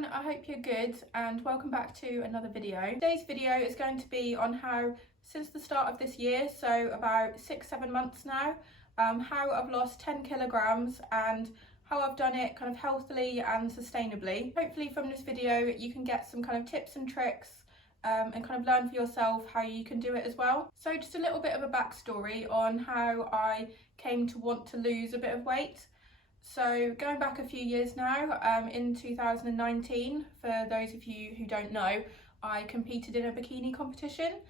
everyone, I hope you're good and welcome back to another video. Today's video is going to be on how since the start of this year, so about 6-7 months now, how I've lost 10 kilograms and how I've done it kind of healthily and sustainably. Hopefully from this video you can get some kind of tips and tricks and kind of learn for yourself how you can do it as well. So just a little bit of a backstory on how I came to want to lose a bit of weight. So going back a few years now, in 2019, for those of you who don't know, I competed in a bikini competition,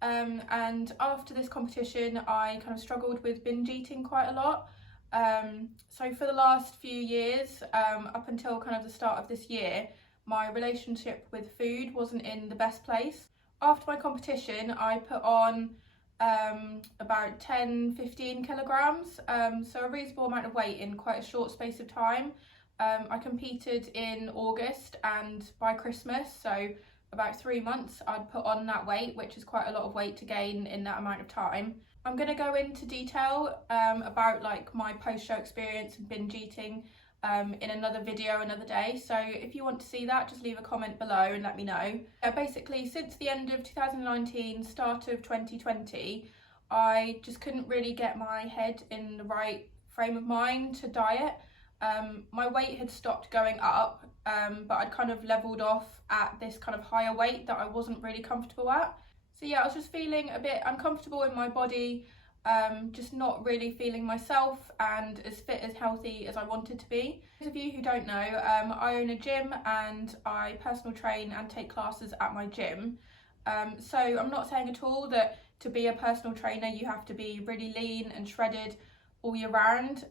and after this competition I kind of struggled with binge eating quite a lot. So for the last few years, up until kind of the start of this year, my relationship with food wasn't in the best place. After my competition I put on about 10-15 kilograms, so a reasonable amount of weight in quite a short space of time. I competed in August, and by Christmas, so about 3 months, I'd put on that weight, which is quite a lot of weight to gain in that amount of time. I'm going to go into detail about like my post-show experience and binge eating in another video another day, so if you want to see that, just leave a comment below and let me know. Basically, since the end of 2019, start of 2020, I just couldn't really get my head in the right frame of mind to diet. My weight had stopped going up, but I'd kind of leveled off at this kind of higher weight that I wasn't really comfortable at. So yeah, I was just feeling a bit uncomfortable in my body, just not really feeling myself and as fit as healthy as I wanted to be. For those of you who don't know, I own a gym and I personal train and take classes at my gym. So I'm not saying at all that to be a personal trainer you have to be really lean and shredded all year round.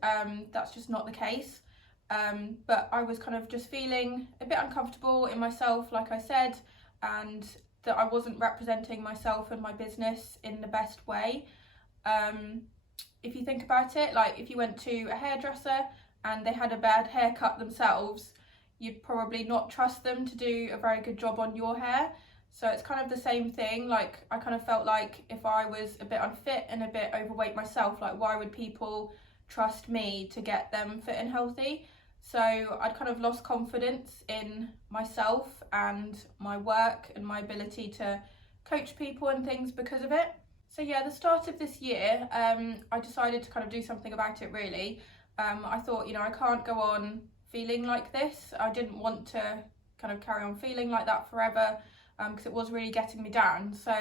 That's just not the case. But I was kind of just feeling a bit uncomfortable in myself, like I said, and that I wasn't representing myself and my business in the best way. If you think about it, like if you went to a hairdresser and they had a bad haircut themselves, you'd probably not trust them to do a very good job on your hair. So it's kind of the same thing. Like I kind of felt like if I was a bit unfit and a bit overweight myself, like why would people trust me to get them fit and healthy? So I'd kind of lost confidence in myself and my work and my ability to coach people and things because of it. So yeah, the start of this year, I decided to kind of do something about it really. I thought, you know, I can't go on feeling like this. I didn't want to kind of carry on feeling like that forever, because it was really getting me down. So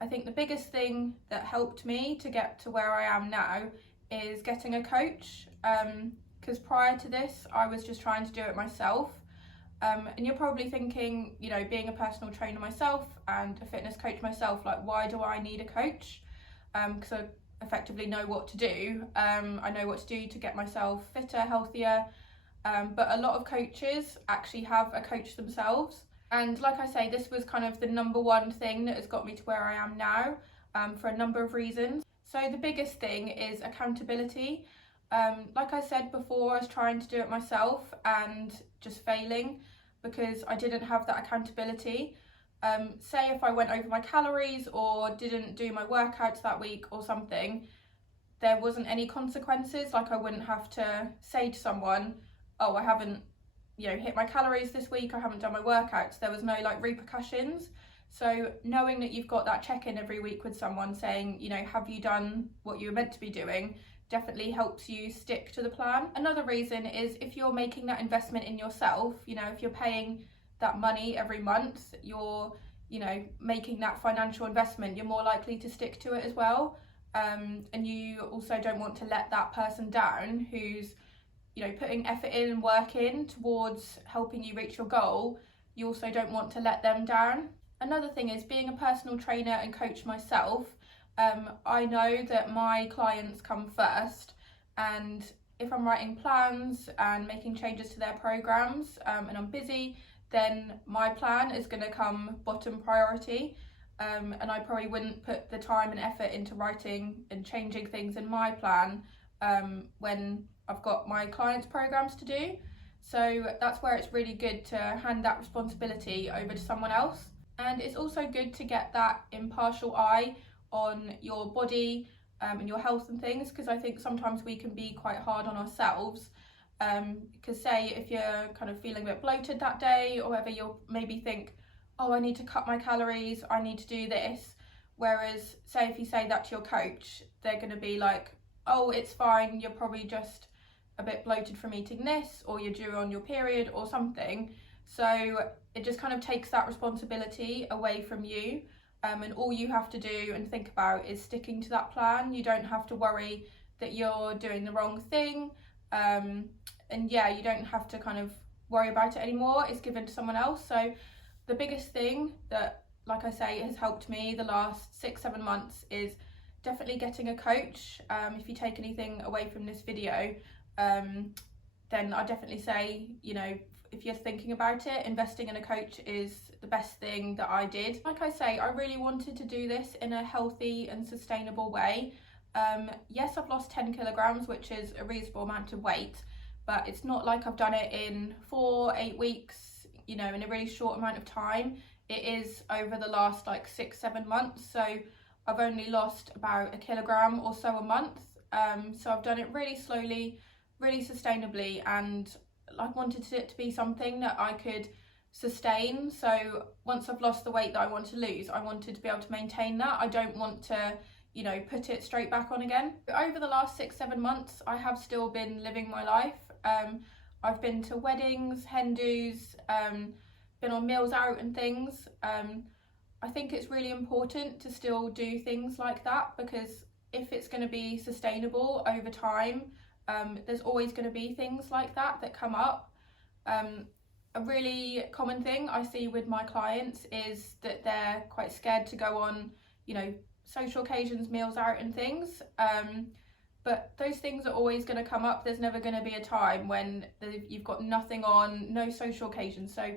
I think the biggest thing that helped me to get to where I am now is getting a coach, because prior to this, I was just trying to do it myself. And you're probably thinking, you know, being a personal trainer myself and a fitness coach myself, like why do I need a coach? Because I effectively know what to do. I know what to do to get myself fitter, healthier, but a lot of coaches actually have a coach themselves. And like I say, this was kind of the number one thing that has got me to where I am now, for a number of reasons. So the biggest thing is accountability. Like I said before, I was trying to do it myself and just failing because I didn't have that accountability. Say if I went over my calories or didn't do my workouts that week or something, there wasn't any consequences. Like I wouldn't have to say to someone, oh, I haven't, you know, hit my calories this week, I haven't done my workouts. There was no like repercussions. So knowing that you've got that check-in every week with someone saying, you know, have you done what you were meant to be doing, definitely helps you stick to the plan. Another reason is if you're making that investment in yourself, you know, if you're paying that money every month, you're, you know, making that financial investment, you're more likely to stick to it as well. And you also don't want to let that person down who's, you know, putting effort in and work in towards helping you reach your goal. You also don't want to let them down. Another thing is being a personal trainer and coach myself, I know that my clients come first, and if I'm writing plans and making changes to their programs, and I'm busy, then my plan is going to come bottom priority, and I probably wouldn't put the time and effort into writing and changing things in my plan when I've got my clients' programs to do. So that's where it's really good to hand that responsibility over to someone else. And it's also good to get that impartial eye on your body and your health and things, because I think sometimes we can be quite hard on ourselves Because say if you're kind of feeling a bit bloated that day or whatever, you'll maybe think, oh, I need to cut my calories, I need to do this. Whereas say if you say that to your coach, they're going to be like, oh, it's fine, you're probably just a bit bloated from eating this, or you're due on your period or something. So it just kind of takes that responsibility away from you, and all you have to do and think about is sticking to that plan. You don't have to worry that you're doing the wrong thing, and yeah, you don't have to kind of worry about it anymore. It's given to someone else. So the biggest thing that, like I say, has helped me the last 6-7 months is definitely getting a coach. If you take anything away from this video, then I definitely say, you know, if you're thinking about it, investing in a coach is the best thing that I did. Like I say, I really wanted to do this in a healthy and sustainable way. Yes, I've lost 10 kilograms, which is a reasonable amount of weight, but it's not like I've done it in 4-8 weeks, you know, in a really short amount of time. It is over the last like 6-7 months, so I've only lost about 1 kilogram or so a month. So I've done it really slowly, really sustainably, and I wanted it to be something that I could sustain. So once I've lost the weight that I want to lose, I wanted to be able to maintain that. I don't want to, you know, put it straight back on again. Over the last 6-7 months, I have still been living my life. I've been to weddings, hen dos, been on meals out and things. I think it's really important to still do things like that, because if it's going to be sustainable over time, there's always going to be things like that come up. A really common thing I see with my clients is that they're quite scared to go on, you know, social occasions, meals out and things. But those things are always going to come up. There's never going to be a time when you've got nothing on, no social occasions. So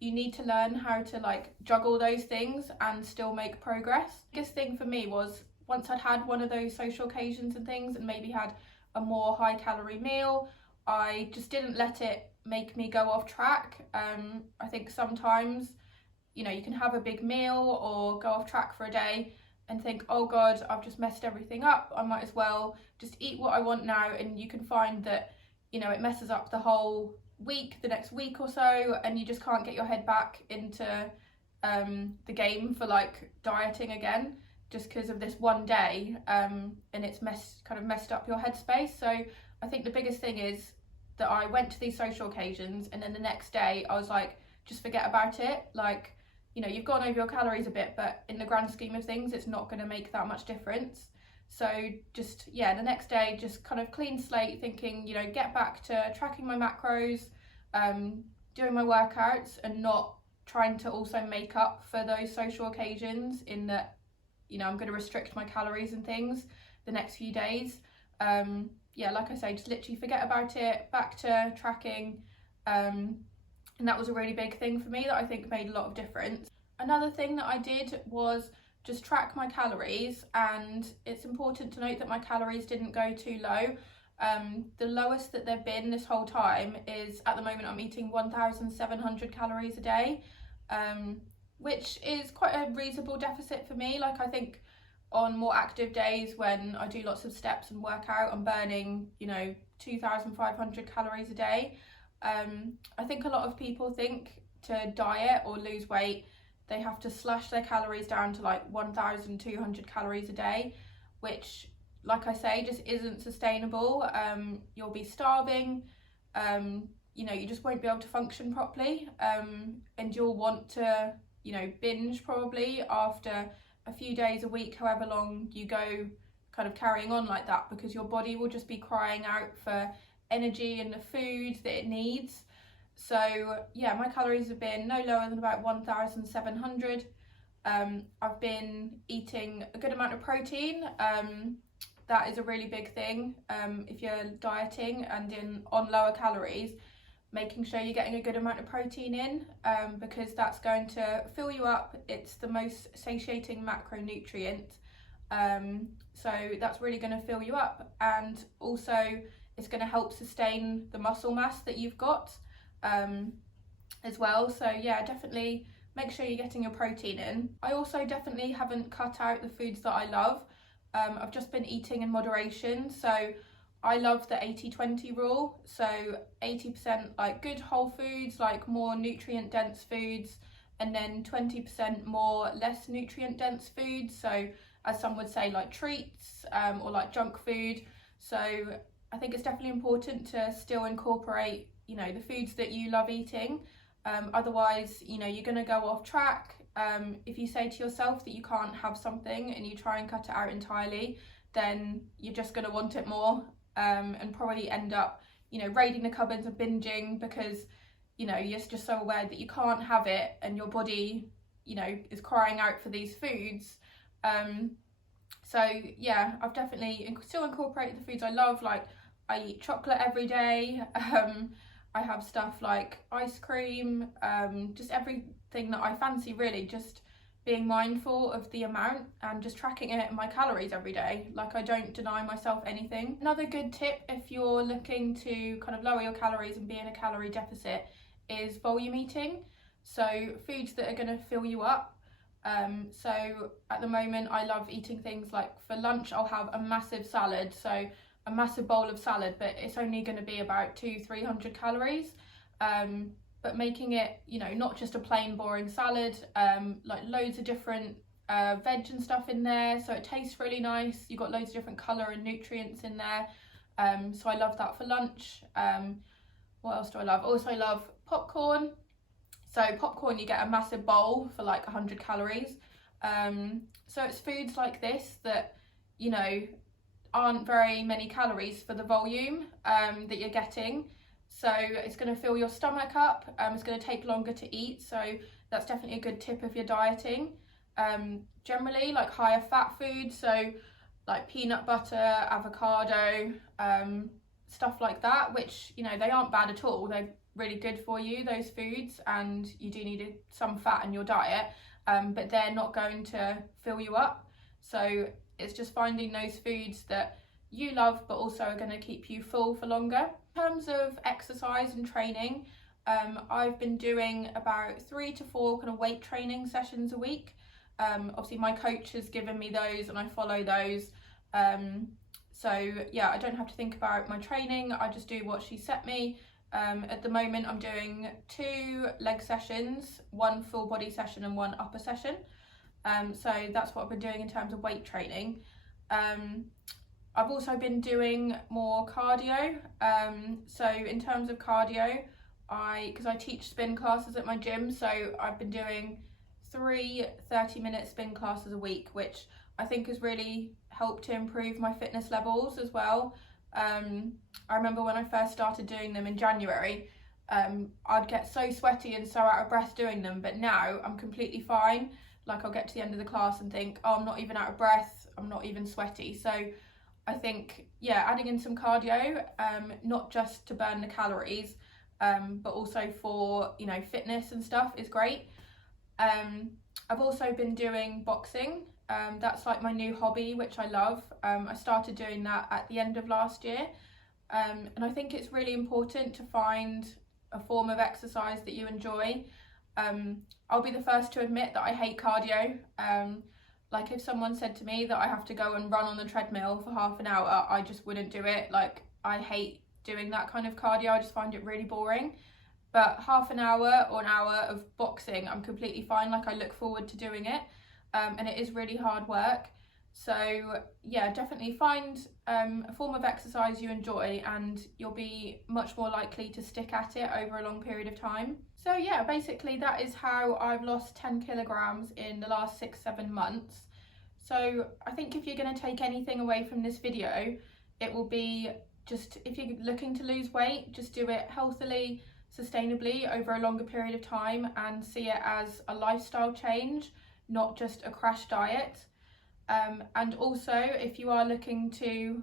you need to learn how to like juggle those things and still make progress. The biggest thing for me was once I'd had one of those social occasions and things and maybe had a more high calorie meal, I just didn't let it make me go off track. I think sometimes, you know, you can have a big meal or go off track for a day and think, oh God, I've just messed everything up, I might as well just eat what I want now. And you can find that, you know, it messes up the whole week, the next week or so, and you just can't get your head back into the game for like dieting again, just because of this one day, and it's kind of messed up your headspace. So I think the biggest thing is that I went to these social occasions and then the next day I was like, just forget about it. Like, you know, you've gone over your calories a bit, but in the grand scheme of things, it's not going to make that much difference. So just, yeah, the next day, just kind of clean slate, thinking, you know, get back to tracking my macros, doing my workouts, and not trying to also make up for those social occasions in that, you know, I'm going to restrict my calories and things the next few days. Yeah, like I say, just literally forget about it, back to tracking. And that was a really big thing for me that I think made a lot of difference. Another thing that I did was just track my calories, and it's important to note that my calories didn't go too low. The lowest that they've been this whole time is, at the moment, I'm eating 1,700 calories a day, which is quite a reasonable deficit for me. Like, I think on more active days when I do lots of steps and work out, I'm burning, you know, 2,500 calories a day. I think a lot of people think to diet or lose weight, they have to slash their calories down to like 1,200 calories a day, which, like I say, just isn't sustainable. You'll be starving, you know, you just won't be able to function properly, and you'll want to, you know, binge probably after a few days, a week, however long you go kind of carrying on like that, because your body will just be crying out for energy and the food that it needs. So yeah, my calories have been no lower than about 1,700. I've been eating a good amount of protein. That is a really big thing. If you're dieting and on lower calories, making sure you're getting a good amount of protein in, because that's going to fill you up. It's the most satiating macronutrient. So that's really going to fill you up, and also it's going to help sustain the muscle mass that you've got as well. So yeah, definitely make sure you're getting your protein in. I also definitely haven't cut out the foods that I love. I've just been eating in moderation. So I love the 80-20 rule, so 80% like good whole foods, like more nutrient dense foods, and then 20% more less nutrient dense foods, so as some would say like treats or like junk food. So I think it's definitely important to still incorporate, you know, the foods that you love eating. Otherwise, you know, you're going to go off track. If you say to yourself that you can't have something and you try and cut it out entirely, then you're just going to want it more, and probably end up, you know, raiding the cupboards and binging because, you know, you're just so aware that you can't have it and your body, you know, is crying out for these foods. So yeah, I've definitely still incorporated the foods I love. Like I eat chocolate every day. I have stuff like ice cream, just everything that I fancy really, just being mindful of the amount and just tracking it in my calories every day. Like I don't deny myself anything. Another good tip if you're looking to kind of lower your calories and be in a calorie deficit is volume eating. So foods that are going to fill you up. So at the moment I love eating things like for lunch I'll have a massive salad, so a massive bowl of salad, but it's only going to be about 200-300 calories. But making it, you know, not just a plain boring salad, like loads of different veg and stuff in there, so it tastes really nice. You've got loads of different colour and nutrients in there, so I love that for lunch. What else do I love? Also I love popcorn. So popcorn, you get a massive bowl for like 100 calories. So it's foods like this that, you know, aren't very many calories for the volume that you're getting. So it's going to fill your stomach up. It's going to take longer to eat. So that's definitely a good tip if you're dieting. Generally like higher fat foods, so like peanut butter, avocado, stuff like that, which, you know, they aren't bad at all. They're really good for you, those foods, and you do need some fat in your diet, but they're not going to fill you up. So it's just finding those foods that you love but also are going to keep you full for longer. In terms of exercise and training, I've been doing about 3 to 4 kind of weight training sessions a week. Obviously my coach has given me those and I follow those, so yeah, I don't have to think about my training, I just do what she set me. At the moment I'm doing 2 leg sessions, 1 full body session and 1 upper session. So that's what I've been doing in terms of weight training. I've also been doing more cardio. So in terms of cardio, because I teach spin classes at my gym, so I've been doing 3 30-minute spin classes a week, which I think has really helped to improve my fitness levels as well. I remember when I first started doing them in January, I'd get so sweaty and so out of breath doing them, but now I'm completely fine. Like I'll get to the end of the class and think, oh, I'm not even out of breath, I'm not even sweaty. So I think, yeah, adding in some cardio, not just to burn the calories, but also for, you know, fitness and stuff is great. I've also been doing boxing. That's like my new hobby, which I love. I started doing that at the end of last year, and I think it's really important to find a form of exercise that you enjoy. I'll be the first to admit that I hate cardio. Like if someone said to me that I have to go and run on the treadmill for half an hour, I just wouldn't do it. Like I hate doing that kind of cardio, I just find it really boring. But half an hour or an hour of boxing, I'm completely fine. Like I look forward to doing it. And it is really hard work. So yeah, definitely find a form of exercise you enjoy and you'll be much more likely to stick at it over a long period of time. So yeah, basically that is how I've lost 10 kilograms in the last 6-7 months. So I think if you're going to take anything away from this video, it will be just, if you're looking to lose weight, just do it healthily, sustainably over a longer period of time and see it as a lifestyle change, not just a crash diet. And also if you are looking to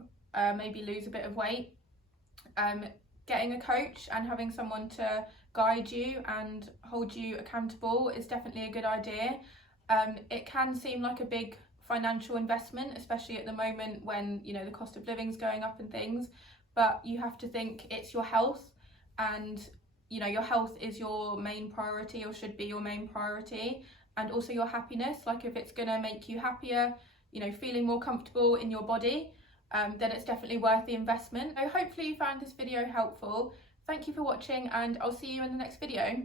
maybe lose a bit of weight, getting a coach and having someone to guide you and hold you accountable is definitely a good idea. It can seem like a big financial investment, especially at the moment when, you know, the cost of living is going up and things, but you have to think it's your health, and you know, your health is your main priority, or should be your main priority, and also your happiness. Like if it's gonna make you happier, you know, feeling more comfortable in your body, then it's definitely worth the investment. So hopefully you found this video helpful. Thank you for watching, and I'll see you in the next video.